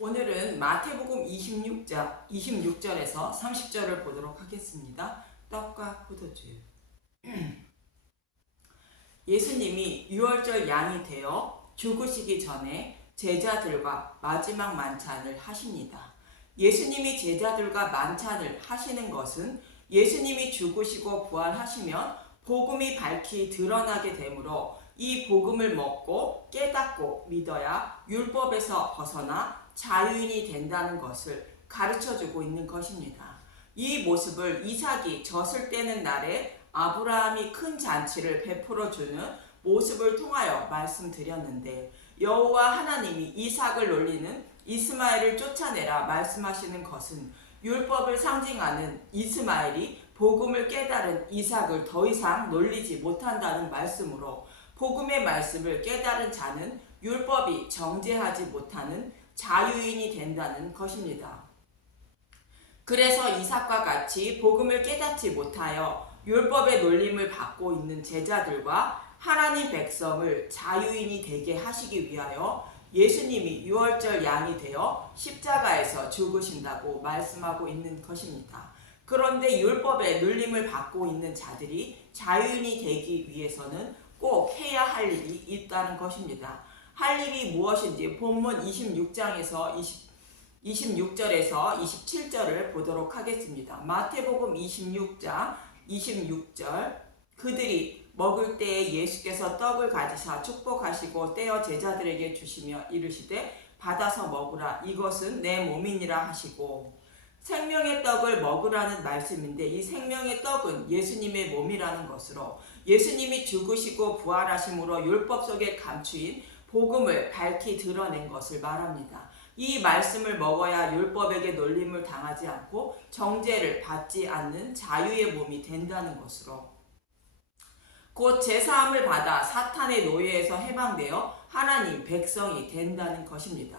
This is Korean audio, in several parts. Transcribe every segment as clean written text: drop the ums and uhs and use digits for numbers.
오늘은 마태복음 26절에서 30절을 보도록 하겠습니다. 떡과 포도주. 예수님이 유월절 양이 되어 죽으시기 전에 제자들과 마지막 만찬을 하십니다. 예수님이 제자들과 만찬을 하시는 것은 예수님이 죽으시고 부활하시면 복음이 밝히 드러나게 되므로 이 복음을 먹고 깨닫고 믿어야 율법에서 벗어나 자유인이 된다는 것을 가르쳐주고 있는 것입니다. 이 모습을 이삭이 젖을 떼는 날에 아브라함이 큰 잔치를 베풀어주는 모습을 통하여 말씀드렸는데, 여호와 하나님이 이삭을 놀리는 이스마엘을 쫓아내라 말씀하시는 것은 율법을 상징하는 이스마엘이 복음을 깨달은 이삭을 더 이상 놀리지 못한다는 말씀으로, 복음의 말씀을 깨달은 자는 율법이 정죄하지 못하는 자유인이 된다는 것입니다. 그래서 이삭과 같이 복음을 깨닫지 못하여 율법의 놀림을 받고 있는 제자들과 하나님 백성을 자유인이 되게 하시기 위하여 예수님이 유월절 양이 되어 십자가에서 죽으신다고 말씀하고 있는 것입니다. 그런데 율법의 놀림을 받고 있는 자들이 자유인이 되기 위해서는 꼭 해야 할 일이 있다는 것입니다. 할 일이 무엇인지 본문 26장에서 26절에서 27절을 보도록 하겠습니다. 마태복음 26장 26절. 그들이 먹을 때에 예수께서 떡을 가지사 축복하시고 떼어 제자들에게 주시며 이르시되 받아서 먹으라, 이것은 내 몸이니라 하시고. 생명의 떡을 먹으라는 말씀인데, 이 생명의 떡은 예수님의 몸이라는 것으로 예수님이 죽으시고 부활하심으로 율법 속에 감추인 복음을 밝히 드러낸 것을 말합니다. 이 말씀을 먹어야 율법에게 놀림을 당하지 않고 정죄를 받지 않는 자유의 몸이 된다는 것으로, 곧 제사함을 받아 사탄의 노예에서 해방되어 하나님 백성이 된다는 것입니다.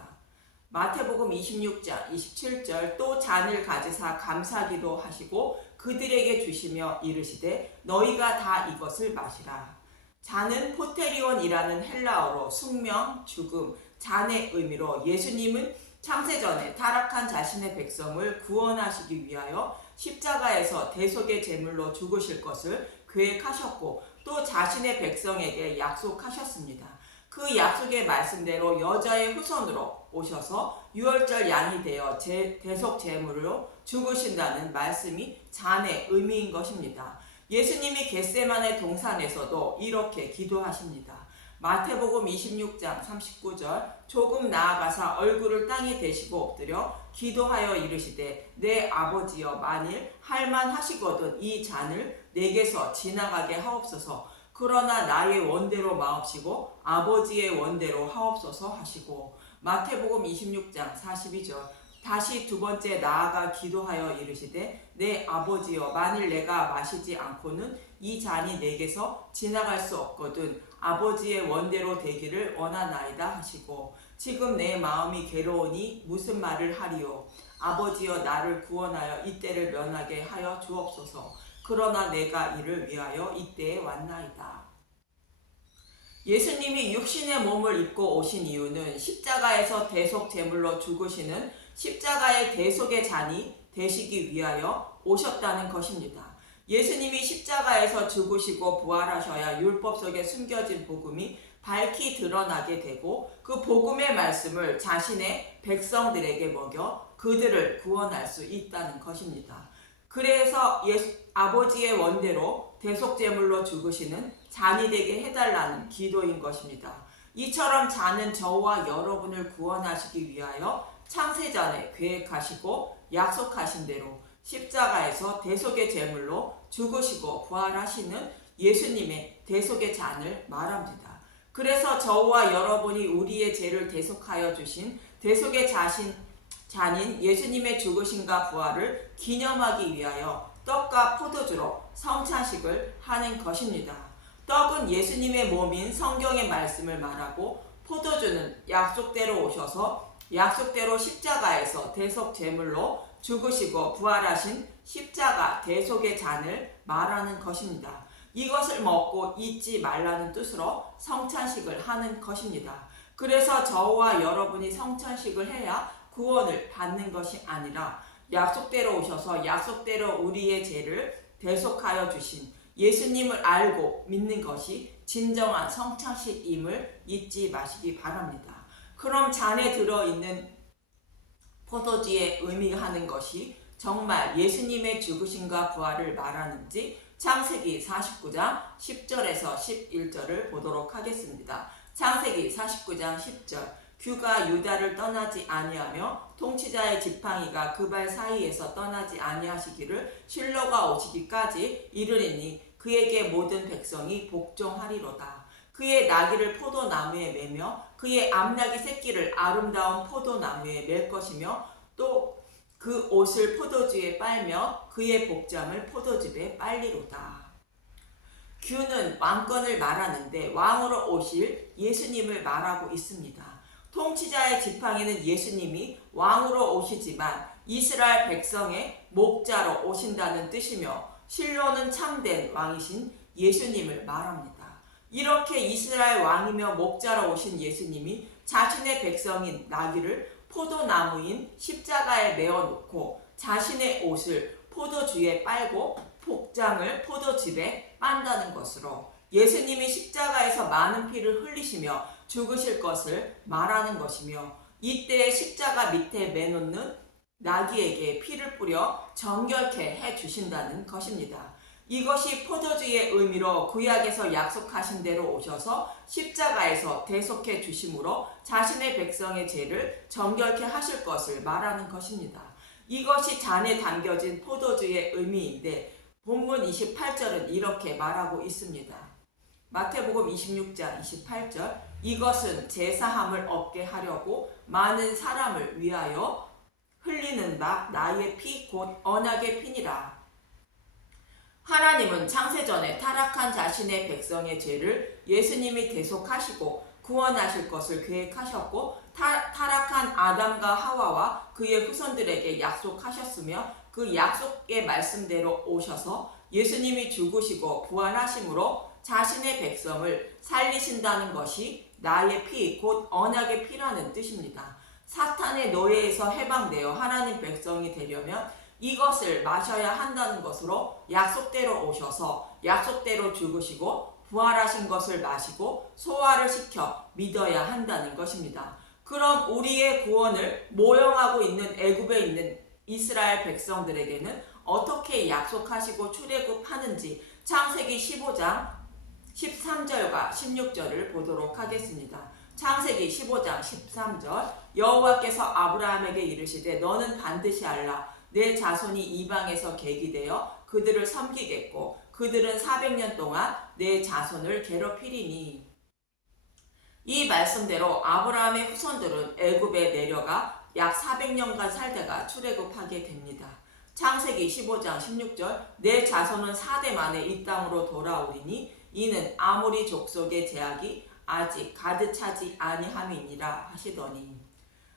마태복음 26장 27절. 또 잔을 가지사 감사기도 하시고 그들에게 주시며 이르시되 너희가 다 이것을 마시라. 잔은 포테리온이라는 헬라어로 숙명, 죽음, 잔의 의미로, 예수님은 창세전에 타락한 자신의 백성을 구원하시기 위하여 십자가에서 대속의 제물로 죽으실 것을 계획하셨고 또 자신의 백성에게 약속하셨습니다. 그 약속의 말씀대로 여자의 후손으로 오셔서 유월절 양이 되어 대속 제물로 죽으신다는 말씀이 잔의 의미인 것입니다. 예수님이 겟세마네 동산에서도 이렇게 기도하십니다. 마태복음 26장 39절. 조금 나아가사 얼굴을 땅에 대시고 엎드려 기도하여 이르시되 내 아버지여, 만일 할만하시거든 이 잔을 내게서 지나가게 하옵소서. 그러나 나의 원대로 마옵시고 아버지의 원대로 하옵소서 하시고. 마태복음 26장 42절. 다시 두 번째 나아가 기도하여 이르시되 내 아버지여, 만일 내가 마시지 않고는 이 잔이 내게서 지나갈 수 없거든 아버지의 원대로 되기를 원하나이다 하시고. 지금 내 마음이 괴로우니 무슨 말을 하리요. 아버지여, 나를 구원하여 이때를 면하게 하여 주옵소서. 그러나 내가 이를 위하여 이때에 왔나이다. 예수님이 육신의 몸을 입고 오신 이유는 십자가에서 대속 제물로 죽으시는 십자가의 대속의 잔이 되시기 위하여 오셨다는 것입니다. 예수님이 십자가에서 죽으시고 부활하셔야 율법 속에 숨겨진 복음이 밝히 드러나게 되고, 그 복음의 말씀을 자신의 백성들에게 먹여 그들을 구원할 수 있다는 것입니다. 그래서 아버지의 원대로 대속제물로 죽으시는 잔이 되게 해달라는 기도인 것입니다. 이처럼 잔은 저와 여러분을 구원하시기 위하여 창세전에 계획하시고 약속하신 대로 십자가에서 대속의 제물로 죽으시고 부활하시는 예수님의 대속의 잔을 말합니다. 그래서 저와 여러분이 우리의 죄를 대속하여 주신 대속의 잔인 예수님의 죽으심과 부활을 기념하기 위하여 떡과 포도주로 성찬식을 하는 것입니다. 떡은 예수님의 몸인 성경의 말씀을 말하고, 포도주는 약속대로 오셔서 약속대로 십자가에서 대속 제물로 죽으시고 부활하신 십자가 대속의 잔을 말하는 것입니다. 이것을 먹고 잊지 말라는 뜻으로 성찬식을 하는 것입니다. 그래서 저와 여러분이 성찬식을 해야 구원을 받는 것이 아니라 약속대로 오셔서 약속대로 우리의 죄를 대속하여 주신 예수님을 알고 믿는 것이 진정한 성찬식임을 잊지 마시기 바랍니다. 그럼 잔에 들어있는 포도주의 의미하는 것이 정말 예수님의 죽으심과 부활을 말하는지 창세기 49장 10절에서 11절을 보도록 하겠습니다. 창세기 49장 10절 규가 유다를 떠나지 아니하며 통치자의 지팡이가 그 발 사이에서 떠나지 아니하시기를 실로가 오시기까지 이르리니 그에게 모든 백성이 복종하리로다. 그의 나귀를 포도나무에 매며 그의 암나귀 새끼를 아름다운 포도나무에 맬 것이며 또 그 옷을 포도주에 빨며 그의 복장을 포도즙에 빨리로다. 규는 왕권을 말하는데 왕으로 오실 예수님을 말하고 있습니다. 통치자의 지팡이는 예수님이 왕으로 오시지만 이스라엘 백성의 목자로 오신다는 뜻이며 실로는 참된 왕이신 예수님을 말합니다. 이렇게 이스라엘 왕이며 목자로 오신 예수님이 자신의 백성인 나귀를 포도나무인 십자가에 메어놓고 자신의 옷을 포도주에 빨고 복장을 포도즙에 빤다는 것으로 예수님이 십자가에서 많은 피를 흘리시며 죽으실 것을 말하는 것이며 이때 십자가 밑에 매놓는 나귀에게 피를 뿌려 정결케 해주신다는 것입니다. 이것이 포도주의 의미로 구약에서 약속하신 대로 오셔서 십자가에서 대속해 주심으로 자신의 백성의 죄를 정결케 하실 것을 말하는 것입니다. 이것이 잔에 담겨진 포도주의 의미인데 본문 28절은 이렇게 말하고 있습니다. 마태복음 26장 28절 이것은 제사함을 얻게 하려고 많은 사람을 위하여 흘리는 바 나의 피 곧 언약의 피니라. 하나님은 창세전에 타락한 자신의 백성의 죄를 예수님이 대속하시고 구원하실 것을 계획하셨고 타락한 아담과 하와와 그의 후손들에게 약속하셨으며 그 약속의 말씀대로 오셔서 예수님이 죽으시고 부활하심으로 자신의 백성을 살리신다는 것이 나의 피 곧 언약의 피라는 뜻입니다. 사탄의 노예에서 해방되어 하나님 백성이 되려면 이것을 마셔야 한다는 것으로 약속대로 오셔서 약속대로 죽으시고 부활하신 것을 마시고 소화를 시켜 믿어야 한다는 것입니다. 그럼 우리의 구원을 모형하고 있는 애굽에 있는 이스라엘 백성들에게는 어떻게 약속하시고 출애굽하는지 창세기 15장 13절과 16절을 보도록 하겠습니다. 창세기 15장 13절 여호와께서 아브라함에게 이르시되 너는 반드시 알라 내 자손이 이방에서 계기되어 그들을 섬기겠고 그들은 400년 동안 내 자손을 괴롭히리니. 이 말씀대로 아브라함의 후손들은 애굽에 내려가 약 400년간 살다가 출애굽하게 됩니다. 창세기 15장 16절 내 자손은 4대 만에 이 땅으로 돌아오리니 이는 아모리 족속의 제약이 아직 가득 차지 아니함이니라 하시더니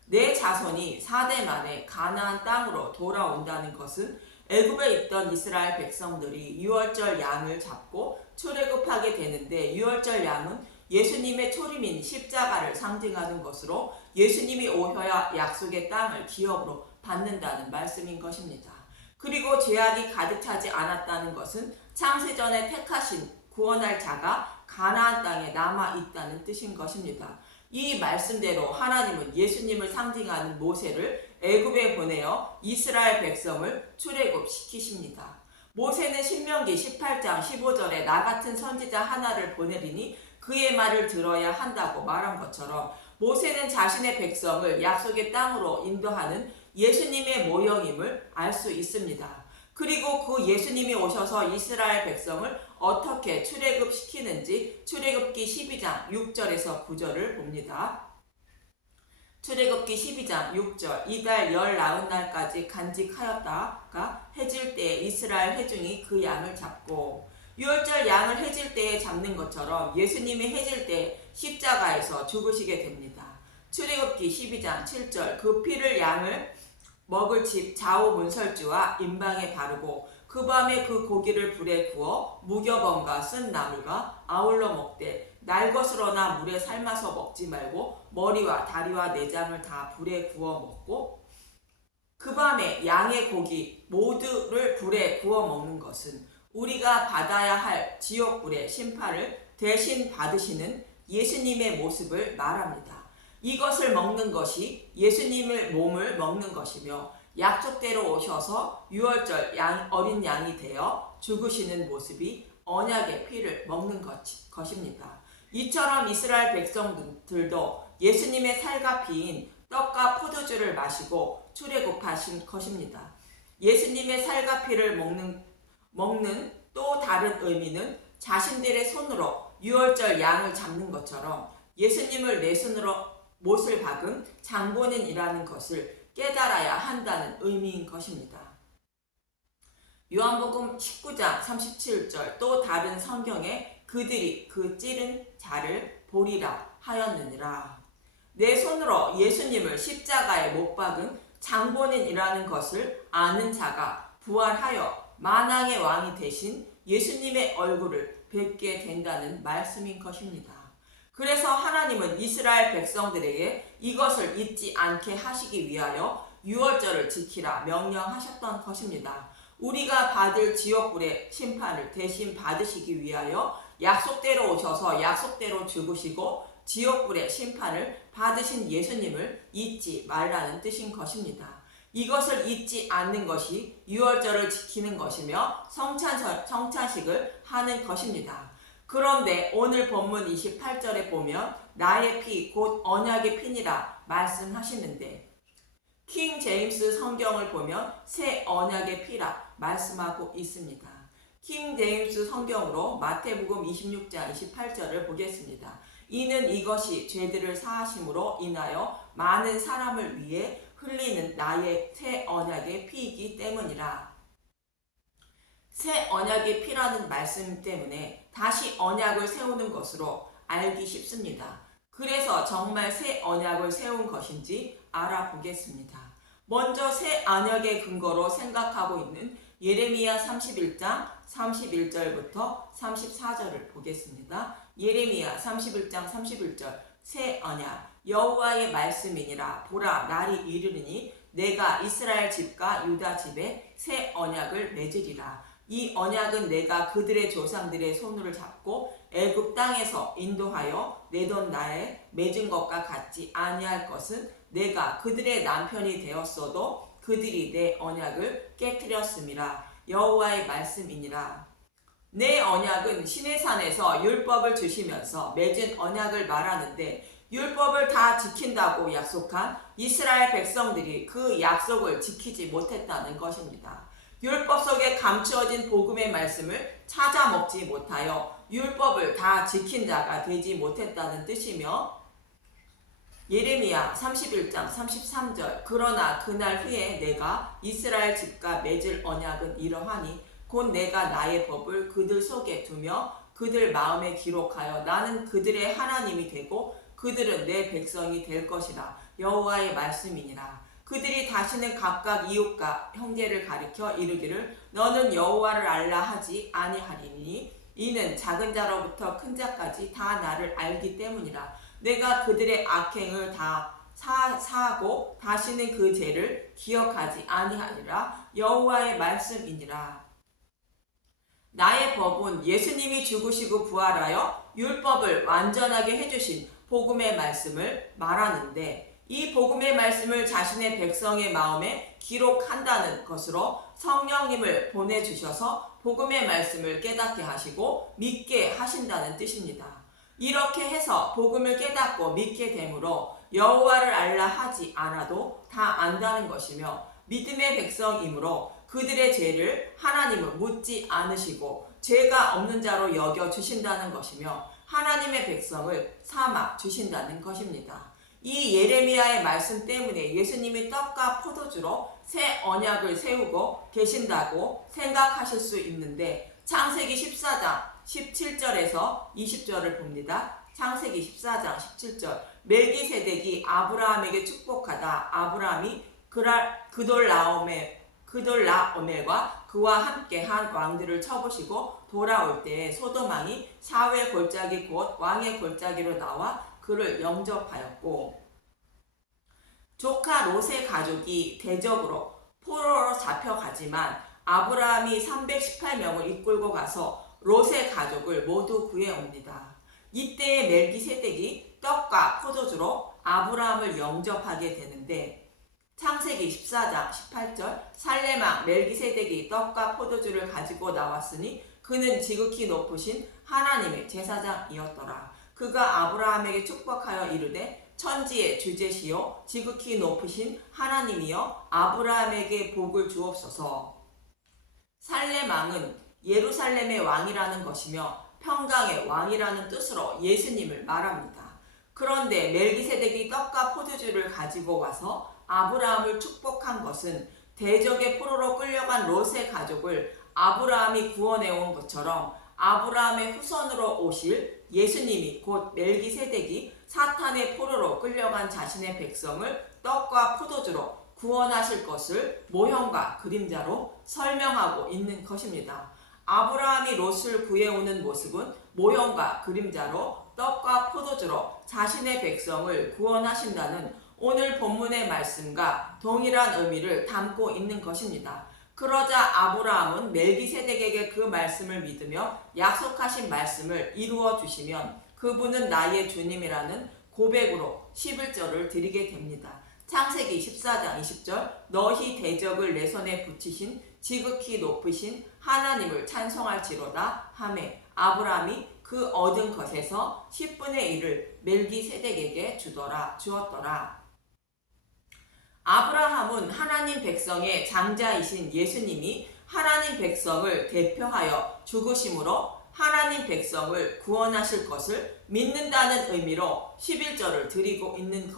내 자손이 4대 만에 가나안 땅으로 돌아온다는 것은 애굽에 있던 이스라엘 백성들이 유월절 양을 잡고 출애굽하게 되는데 유월절 양은 예수님의 초림인 십자가를 상징하는 것으로 예수님이 오셔야 약속의 땅을 기업으로 받는다는 말씀인 것입니다. 그리고 죄악이 가득 차지 않았다는 것은 창세전에 택하신 구원할 자가 가나안 땅에 남아 있다는 뜻인 것입니다. 이 말씀대로 하나님은 예수님을 상징하는 모세를 애굽에 보내어 이스라엘 백성을 출애굽시키십니다. 모세는 신명기 18장 15절에 나 같은 선지자 하나를 보내리니 그의 말을 들어야 한다고 말한 것처럼 모세는 자신의 백성을 약속의 땅으로 인도하는 예수님의 모형임을 알 수 있습니다. 그리고 그 예수님이 오셔서 이스라엘 백성을 어떻게 출애굽시키는지 출애굽기 12장 6절에서 9절을 봅니다. 출애굽기 12장 6절 이달 19날까지 간직하였다가 해질 때에 이스라엘 회중이 그 양을 잡고 유월절 양을 해질 때에 잡는 것처럼 예수님이 해질 때 십자가에서 죽으시게 됩니다. 출애굽기 12장 7절 그 피를 양을 먹을 집 좌우 문설주와 임방에 바르고 그 밤에 그 고기를 불에 구워 무교범과 쓴 나물과 아울러 먹되 날 것으로나 물에 삶아서 먹지 말고 머리와 다리와 내장을 다 불에 구워 먹고 그 밤에 양의 고기 모두를 불에 구워 먹는 것은 우리가 받아야 할 지옥불의 심판을 대신 받으시는 예수님의 모습을 말합니다. 이것을 먹는 것이 예수님의 몸을 먹는 것이며 약속대로 오셔서 유월절 어린 양이 되어 죽으시는 모습이 언약의 피를 먹는 것입니다. 이처럼 이스라엘 백성들도 예수님의 살과 피인 떡과 포도주를 마시고 출애굽하신 것입니다. 예수님의 살과 피를 먹는 또 다른 의미는 자신들의 손으로 유월절 양을 잡는 것처럼 예수님을 내 손으로 못을 박은 장본인이라는 것을 깨달아야 한다는 의미인 것입니다. 요한복음 19장 37절 또 다른 성경에 그들이 그 찌른 자를 보리라 하였느니라. 내 손으로 예수님을 십자가에 못 박은 장본인이라는 것을 아는 자가 부활하여 만왕의 왕이 되신 예수님의 얼굴을 뵙게 된다는 말씀인 것입니다. 그래서 하나님은 이스라엘 백성들에게 이것을 잊지 않게 하시기 위하여 유월절을 지키라 명령하셨던 것입니다. 우리가 받을 지옥불의 심판을 대신 받으시기 위하여 약속대로 오셔서 약속대로 죽으시고 지옥불의 심판을 받으신 예수님을 잊지 말라는 뜻인 것입니다. 이것을 잊지 않는 것이 유월절을 지키는 것이며 성찬식을 하는 것입니다. 그런데 오늘 본문 28절에 보면 나의 피 곧 언약의 피니라 말씀하시는데 킹 제임스 성경을 보면 새 언약의 피라 말씀하고 있습니다. 킹 제임스 성경으로 마태복음 26장 28절을 보겠습니다. 이는 이것이 죄들을 사하심으로 인하여 많은 사람을 위해 흘리는 나의 새 언약의 피이기 때문이라. 새 언약의 피라는 말씀 때문에 다시 언약을 세우는 것으로 알기 쉽습니다. 그래서 정말 새 언약을 세운 것인지 알아보겠습니다. 먼저 새 언약의 근거로 생각하고 있는 예레미야 31장 31절부터 34절을 보겠습니다. 예레미야 31장 31절 새 언약 여호와의 말씀이니라. 보라 날이 이르리니 내가 이스라엘 집과 유다 집에 새 언약을 맺으리라. 이 언약은 내가 그들의 조상들의 손을 잡고 애굽 땅에서 인도하여 내던 날에 맺은 것과 같지 아니할 것은 내가 그들의 남편이 되었어도 그들이 내 언약을 깨뜨렸음이라. 여호와의 말씀이니라. 내 언약은 시내산에서 율법을 주시면서 맺은 언약을 말하는데 율법을 다 지킨다고 약속한 이스라엘 백성들이 그 약속을 지키지 못했다는 것입니다. 율법 속에 감추어진 복음의 말씀을 찾아 먹지 못하여 율법을 다 지킨 자가 되지 못했다는 뜻이며 예레미야 31장 33절 그러나 그날 후에 내가 이스라엘 집과 맺을 언약은 이러하니 곧 내가 나의 법을 그들 속에 두며 그들 마음에 기록하여 나는 그들의 하나님이 되고 그들은 내 백성이 될 것이라. 여호와의 말씀이니라. 그들이 다시는 각각 이웃과 형제를 가리켜 이르기를 너는 여호와를 알라 하지 아니하리니 이는 작은 자로부터 큰 자까지 다 나를 알기 때문이라. 내가 그들의 악행을 다 사하고 다시는 그 죄를 기억하지 아니하리라. 여호와의 말씀이니라. 나의 법은 예수님이 죽으시고 부활하여 율법을 완전하게 해주신 복음의 말씀을 말하는데 이 복음의 말씀을 자신의 백성의 마음에 기록한다는 것으로 성령님을 보내주셔서 복음의 말씀을 깨닫게 하시고 믿게 하신다는 뜻입니다. 이렇게 해서 복음을 깨닫고 믿게 되므로 여호와를 알라 하지 않아도 다 안다는 것이며 믿음의 백성이므로 그들의 죄를 하나님은 묻지 않으시고 죄가 없는 자로 여겨 주신다는 것이며 하나님의 백성을 삼아 주신다는 것입니다. 이 예레미야의 말씀 때문에 예수님이 떡과 포도주로 새 언약을 세우고 계신다고 생각하실 수 있는데 창세기 14장 17절에서 20절을 봅니다. 창세기 14장 17절 멜기세덱이 아브라함에게 축복하다 아브라함이 그돌라오멜과 그와 함께한 왕들을 쳐부시고 돌아올 때에 소돔 왕이 샤웨의 골짜기 곧 왕의 골짜기로 나와 그를 영접하였고, 조카 롯의 가족이 대적으로 포로로 잡혀가지만 아브라함이 318명을 이끌고 가서 롯의 가족을 모두 구해옵니다. 이때 멜기세덱이 떡과 포도주로 아브라함을 영접하게 되는데, 창세기 14장 18절 살렘왕 멜기세덱이 떡과 포도주를 가지고 나왔으니 그는 지극히 높으신 하나님의 제사장이었더라. 그가 아브라함에게 축복하여 이르되 천지의 주제시요 지극히 높으신 하나님이여 아브라함에게 복을 주옵소서. 살렘왕은 예루살렘의 왕이라는 것이며 평강의 왕이라는 뜻으로 예수님을 말합니다. 그런데 멜기세덱이 떡과 포도주를 가지고 와서 아브라함을 축복한 것은 대적의 포로로 끌려간 롯의 가족을 아브라함이 구원해온 것처럼 아브라함의 후손으로 오실 예수님이 곧 멜기세덱이 사탄의 포로로 끌려간 자신의 백성을 떡과 포도주로 구원하실 것을 모형과 그림자로 설명하고 있는 것입니다. 아브라함이 롯을 구해오는 모습은 모형과 그림자로 떡과 포도주로 자신의 백성을 구원하신다는 오늘 본문의 말씀과 동일한 의미를 담고 있는 것입니다. 그러자 아브라함은 멜기세덱에게 그 말씀을 믿으며 약속하신 말씀을 이루어 주시면 그분은 나의 주님이라는 고백으로 11절을 드리게 됩니다. 창세기 14장 20절 너희 대적을 내 손에 붙이신 지극히 높으신 하나님을 찬송할지로다 하매 아브라함이 그 얻은 것에서 10분의 1을 멜기세덱에게 주었더라. 아브라함은 하나님 백성의 장자이신 예수님이 하나님 백성을 대표하여 죽으심으로 하나님 백성을 구원하실 것을 믿는다는 의미로 11절을 드리고 있는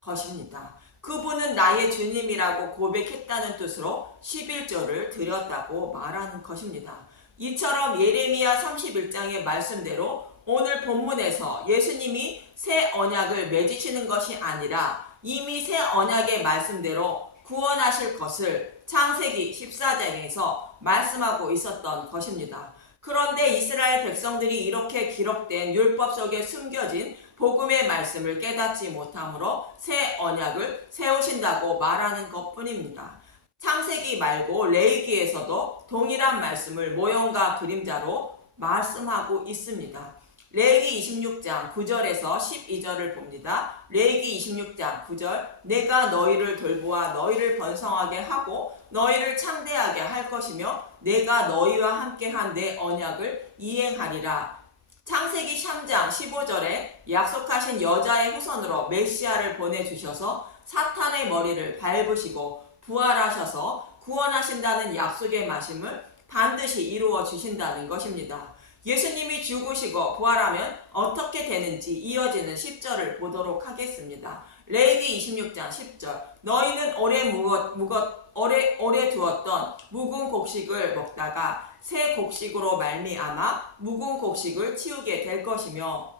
것입니다. 그분은 나의 주님이라고 고백했다는 뜻으로 11절을 드렸다고 말하는 것입니다. 이처럼 예레미야 31장의 말씀대로 오늘 본문에서 예수님이 새 언약을 맺으시는 것이 아니라 이미 새 언약의 말씀대로 구원하실 것을 창세기 14장에서 말씀하고 있었던 것입니다. 그런데 이스라엘 백성들이 이렇게 기록된 율법 속에 숨겨진 복음의 말씀을 깨닫지 못함으로 새 언약을 세우신다고 말하는 것뿐입니다. 창세기 말고 레위기에서도 동일한 말씀을 모형과 그림자로 말씀하고 있습니다. 레위기 26장 9절에서 12절을 봅니다. 레위기 26장 9절 내가 너희를 돌보아 너희를 번성하게 하고 너희를 창대하게 할 것이며 내가 너희와 함께한 내 언약을 이행하리라. 창세기 3장 15절에 약속하신 여자의 후손으로 메시아를 보내주셔서 사탄의 머리를 밟으시고 부활하셔서 구원하신다는 약속의 말씀을 반드시 이루어 주신다는 것입니다. 예수님이 죽으시고 부활하면 어떻게 되는지 이어지는 10절을 보도록 하겠습니다. 레위기 26장 10절 너희는 오래 두었던 묵은 곡식을 먹다가 새 곡식으로 말미암아 묵은 곡식을 치우게 될 것이며,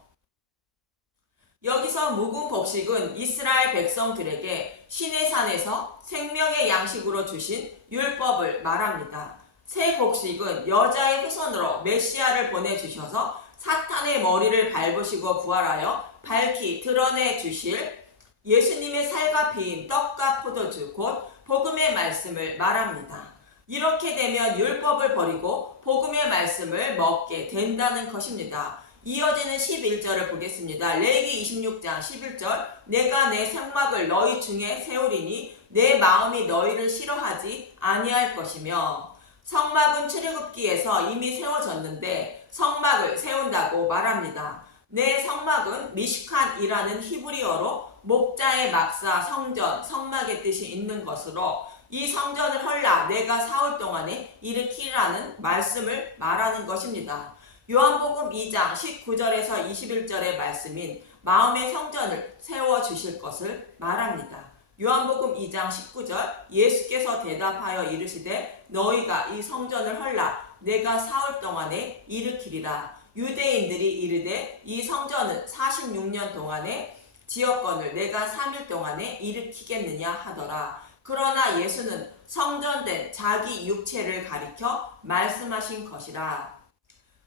여기서 묵은 곡식은 이스라엘 백성들에게 시내산에서 생명의 양식으로 주신 율법을 말합니다. 새 곡식은 여자의 후손으로 메시아를 보내주셔서 사탄의 머리를 밟으시고 부활하여 밝히 드러내 주실 예수님의 살과 피인 떡과 포도주 곧 복음의 말씀을 말합니다. 이렇게 되면 율법을 버리고 복음의 말씀을 먹게 된다는 것입니다. 이어지는 11절을 보겠습니다. 레위기 26장 11절 내가 내 성막을 너희 중에 세우리니 내 마음이 너희를 싫어하지 아니할 것이며, 성막은 출애굽기에서 이미 세워졌는데 성막을 세운다고 말합니다. 내 성막은 미시칸이라는 히브리어로 목자의 막사, 성전, 성막의 뜻이 있는 것으로 이 성전을 헐라 내가 사흘 동안에 일으키라는 말씀을 말하는 것입니다. 요한복음 2장 19절에서 21절의 말씀인 마음의 성전을 세워주실 것을 말합니다. 요한복음 2장 19절 예수께서 대답하여 이르시되 너희가 이 성전을 헐라 내가 사흘 동안에 일으키리라. 유대인들이 이르되 이 성전은 46년 동안에 지었거늘 내가 3일 동안에 일으키겠느냐 하더라. 그러나 예수는 성전된 자기 육체를 가리켜 말씀하신 것이라.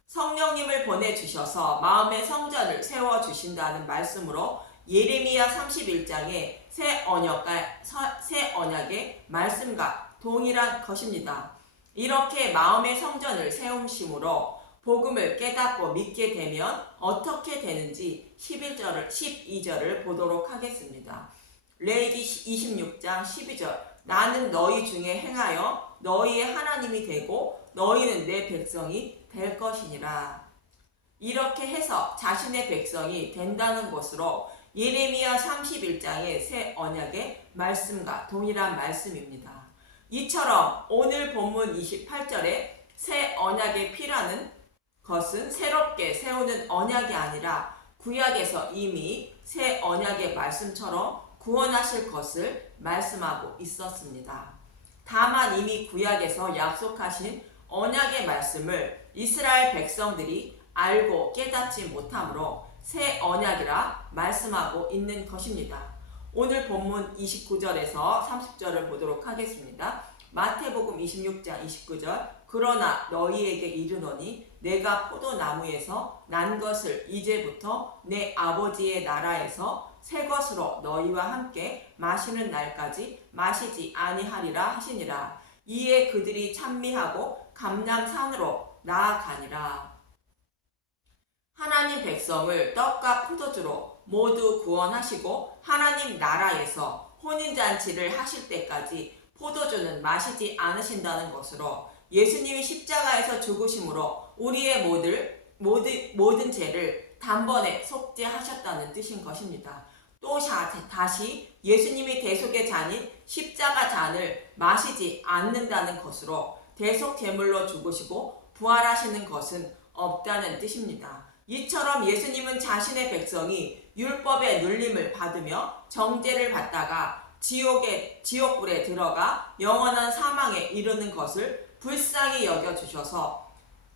성령님을 보내주셔서 마음의 성전을 세워주신다는 말씀으로 예레미야 31장의 새 언약의 말씀과 동일한 것입니다. 이렇게 마음의 성전을 세움심으로 복음을 깨닫고 믿게 되면 어떻게 되는지 12절을 보도록 하겠습니다. 레위기 26장 12절 나는 너희 중에 행하여 너희의 하나님이 되고 너희는 내 백성이 될 것이니라. 이렇게 해서 자신의 백성이 된다는 것으로 예레미야 31장의 새 언약의 말씀과 동일한 말씀입니다. 이처럼 오늘 본문 28절에 새 언약의 피라는 것은 새롭게 세우는 언약이 아니라 구약에서 이미 새 언약의 말씀처럼 구원하실 것을 말씀하고 있었습니다. 다만 이미 구약에서 약속하신 언약의 말씀을 이스라엘 백성들이 알고 깨닫지 못하므로 새 언약이라 말씀하고 있는 것입니다. 오늘 본문 29절에서 30절을 보도록 하겠습니다. 마태복음 26장 29절 그러나 너희에게 이르노니 내가 포도나무에서 난 것을 이제부터 내 아버지의 나라에서 새 것으로 너희와 함께 마시는 날까지 마시지 아니하리라 하시니라. 이에 그들이 찬미하고 감람산으로 나아가니라. 하나님 백성을 떡과 포도주로 모두 구원하시고 하나님 나라에서 혼인잔치를 하실 때까지 포도주는 마시지 않으신다는 것으로 예수님이 십자가에서 죽으심으로 우리의 모든 죄를 단번에 속죄하셨다는 뜻인 것입니다. 또 다시 예수님이 대속의 잔인 십자가 잔을 마시지 않는다는 것으로 대속 제물로 죽으시고 부활하시는 것은 없다는 뜻입니다. 이처럼 예수님은 자신의 백성이 율법의 눌림을 받으며 정죄를 받다가 지옥불에 들어가 영원한 사망에 이르는 것을 불쌍히 여겨주셔서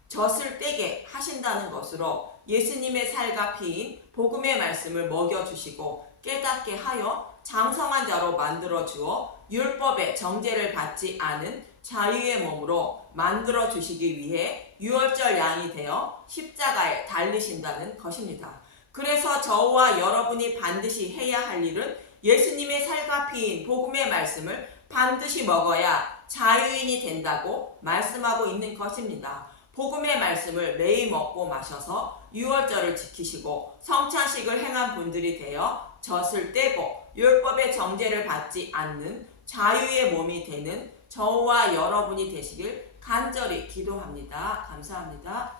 젖을 떼게 하신다는 것으로 예수님의 살과 피인 복음의 말씀을 먹여주시고 깨닫게 하여 장성한 자로 만들어주어 율법의 정죄를 받지 않은 자유의 몸으로 만들어주시기 위해 유월절 양이 되어 십자가에 달리신다는 것입니다. 그래서 저와 여러분이 반드시 해야 할 일은 예수님의 살과 피인 복음의 말씀을 반드시 먹어야 자유인이 된다고 말씀하고 있는 것입니다. 복음의 말씀을 매일 먹고 마셔서 유월절을 지키시고 성찬식을 행한 분들이 되어 젖을 떼고 율법의 정죄를 받지 않는 자유의 몸이 되는 저와 여러분이 되시길 간절히 기도합니다. 감사합니다.